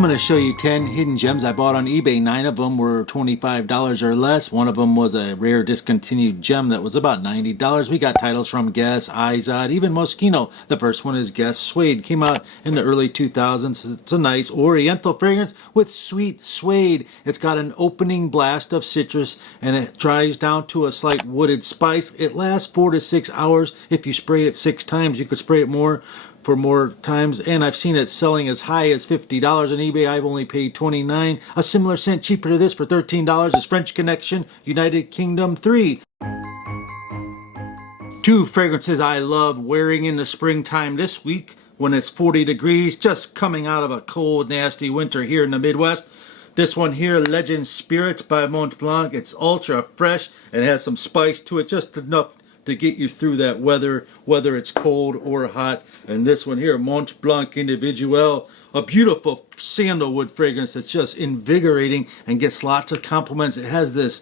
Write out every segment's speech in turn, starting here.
I'm going to show you 10 hidden gems I bought on eBay. 9 of them were $25 or less. One of them was a rare discontinued gem that was about $90. We got titles from Guess, Izod, even Moschino. The first one is Guess Suede. Came out in the early 2000s. It's a nice oriental fragrance with sweet suede. It's got an opening blast of citrus and it dries down to a slight wooded spice. It lasts 4 to 6 hours. If you spray it 6 times, you could spray it more for more times, and I've seen it selling as high as $50 on eBay. I've only paid $29. A similar scent cheaper to this for $13 is French Connection, United Kingdom 3. 2 fragrances I love wearing in the springtime this week when it's 40 degrees, just coming out of a cold, nasty winter here in the Midwest. This one here, Legend Spirit by Montblanc. It's ultra fresh and has some spice to it, just enough to get you through that weather, whether it's cold or hot. And this one here, Montblanc Individuel, a beautiful sandalwood fragrance that's just invigorating and gets lots of compliments. It has this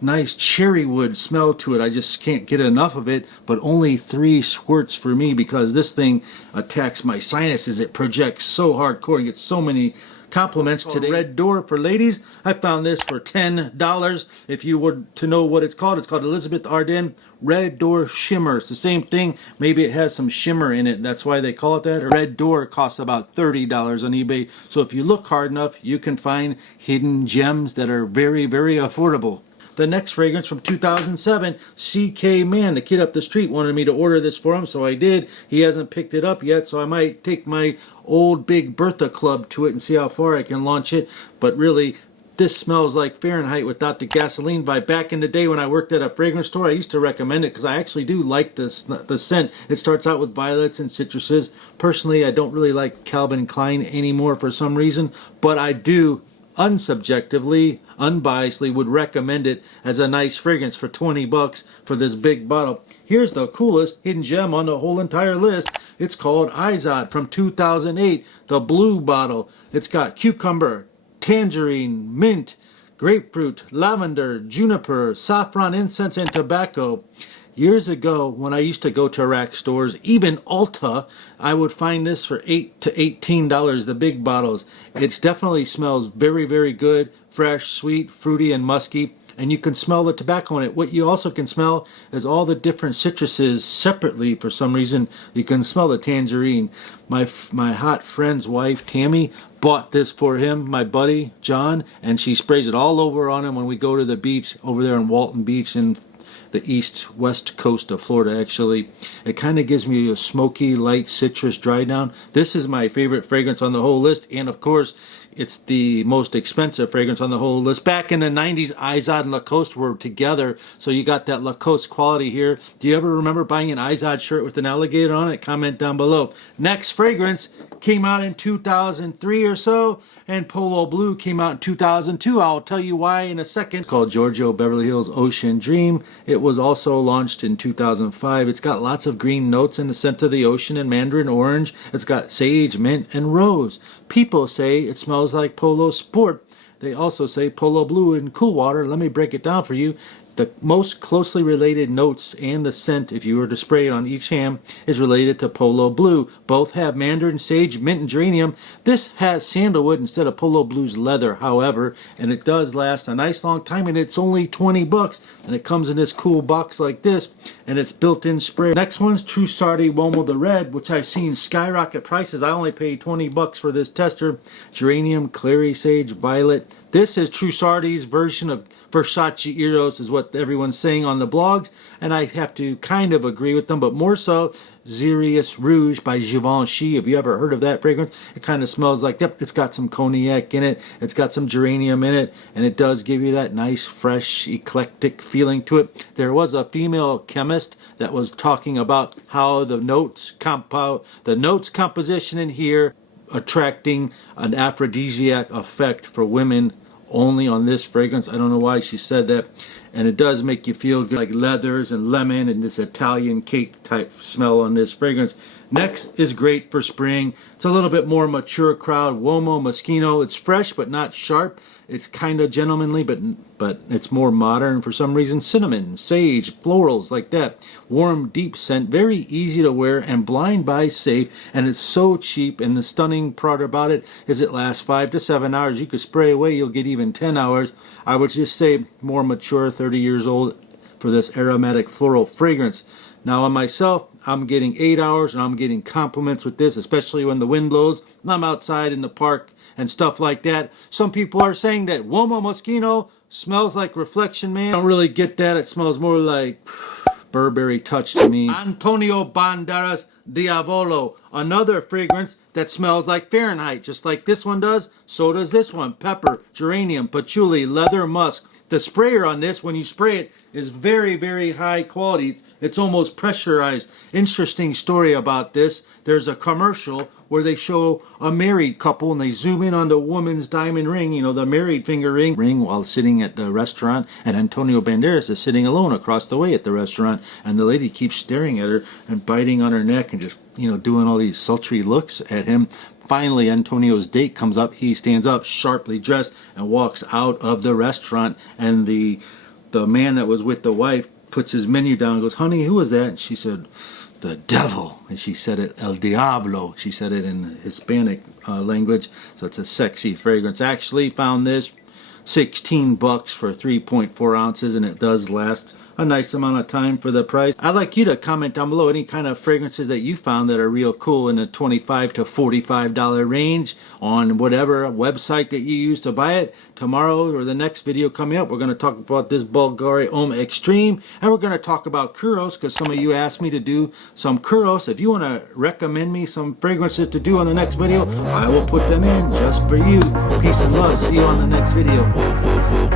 nice cherry wood smell to it. I just can't get enough of it, but only 3 squirts for me because this thing attacks my sinuses. It projects so hardcore and gets so many compliments today. Red Door for ladies. I found this for $10. If you were to know what it's called Elizabeth Arden Red Door Shimmer. It's the same thing. Maybe it has some shimmer in it. That's why they call it that. Red Door costs about $30 on eBay. So if you look hard enough, you can find hidden gems that are very, very affordable. The next fragrance from 2007, CK Man. The kid up the street wanted me to order this for him, so I did. He hasn't picked it up yet, so I might take my old Big Bertha club to it and see how far I can launch it. But really, this smells like Fahrenheit without the gasoline vibe. Back in the day when I worked at a fragrance store, I used to recommend it because I actually do like the scent. It starts out with violets and citruses. Personally, I don't really like Calvin Klein anymore for some reason, but I do unsubjectively, unbiasedly would recommend it as a nice fragrance for 20 bucks for this big bottle. Here's the coolest hidden gem on the whole entire list. It's called Izod from 2008, the blue bottle. It's got cucumber, tangerine, mint, grapefruit, lavender, juniper, saffron, incense, and tobacco. Years ago, when I used to go to rack stores, even Ulta, I would find this for $8 to $18, the big bottles. It definitely smells very, very good, fresh, sweet, fruity, and musky. And you can smell the tobacco in it. What you also can smell is all the different citruses separately. For some reason, you can smell the tangerine. My hot friend's wife, Tammy, bought this for him, my buddy, John, and she sprays it all over on him when we go to the beach over there in Walton Beach in the west coast of Florida. Actually, it kind of gives me a smoky, light citrus dry down. This is my favorite fragrance on the whole list, and of course, it's the most expensive fragrance on the whole list. Back in the 90s, Izod and Lacoste were together, so you got that Lacoste quality here. Do you ever remember buying an Izod shirt with an alligator on it? Comment down below. Next fragrance came out in 2003 or so, and Polo Blue came out in 2002. I'll tell you why in a second. It's called Giorgio Beverly Hills Ocean Dream. It was also launched in 2005. It's got lots of green notes in the scent of the ocean and mandarin orange. It's got sage, mint, and rose. People say it smells like Polo Sport. They also say Polo Blue and Cool Water. Let me break it down for you. The most closely related notes and the scent, if you were to spray it on each hand, is related to Polo Blue. Both have mandarin, sage, mint, and geranium. This has sandalwood instead of Polo Blue's leather, however, and it does last a nice long time, and it's only 20 bucks, and it comes in this cool box like this, and it's built-in spray. Next one's Trussardi Uomo the Red, which I've seen skyrocket prices. I only paid 20 bucks for this tester. Geranium, clary sage, violet. This is Trussardi's version of Versace Eros, is what everyone's saying on the blogs, and I have to kind of agree with them, but more so Sirius Rouge by Givenchy. Have you ever heard of that fragrance? It kind of smells like that. It's got some cognac in it, it's got some geranium in it, and it does give you that nice, fresh, eclectic feeling to it. There was a female chemist that was talking about how the notes composition in here attracting an aphrodisiac effect for women only on this fragrance. I don't know why she said that, and it does make you feel good, like leathers and lemon and this Italian cake type smell on this fragrance. Next is great for spring. It's a little bit more mature crowd. Uomo Moschino. It's fresh but not sharp. It's kind of gentlemanly, but it's more modern for some reason. Cinnamon, sage, florals like that. Warm, deep scent, very easy to wear and blind buy safe. And it's so cheap. And the stunning part about it is it lasts 5 to 7 hours. You could spray away, you'll get even 10 hours. I would just say more mature, 30 years old for this aromatic floral fragrance. Now on myself, I'm getting 8 hours and I'm getting compliments with this, especially when the wind blows. I'm outside in the park and stuff like that. Some people are saying that Uomo Moschino smells like Reflection Man. I don't really get that. It smells more like Burberry Touch to me. Antonio Banderas Diavolo, another fragrance that smells like Fahrenheit, just like this one does. So does this one. Pepper, geranium, patchouli, leather, musk. The sprayer on this, when you spray it, is very, very high quality. It's almost pressurized. Interesting story about this. There's a commercial where they show a married couple and they zoom in on the woman's diamond ring, you know, the married finger ring while sitting at the restaurant, and Antonio Banderas is sitting alone across the way at the restaurant, and the lady keeps staring at her and biting on her neck and just, you know, doing all these sultry looks at him. Finally, Antonio's date comes up. He stands up, sharply dressed, and walks out of the restaurant, and the man that was with the wife puts his menu down and goes, "Honey, who was that?" And she said, "The devil." And she said it, El Diablo. She said it in Hispanic language. So it's a sexy fragrance. Actually found this $16 for 3.4 ounces, and it does last a nice amount of time for the price. I'd like you to comment down below any kind of fragrances that you found that are real cool in the $25 to $45 range on whatever website that you use to buy it. Tomorrow or the next video coming up, we're going to talk about this Bulgari Homme Extreme, and we're going to talk about Kuros because some of you asked me to do some Kuros. If you want to recommend me some fragrances to do on the next video, I will put them in just for you. Peace and love. See you on the next video.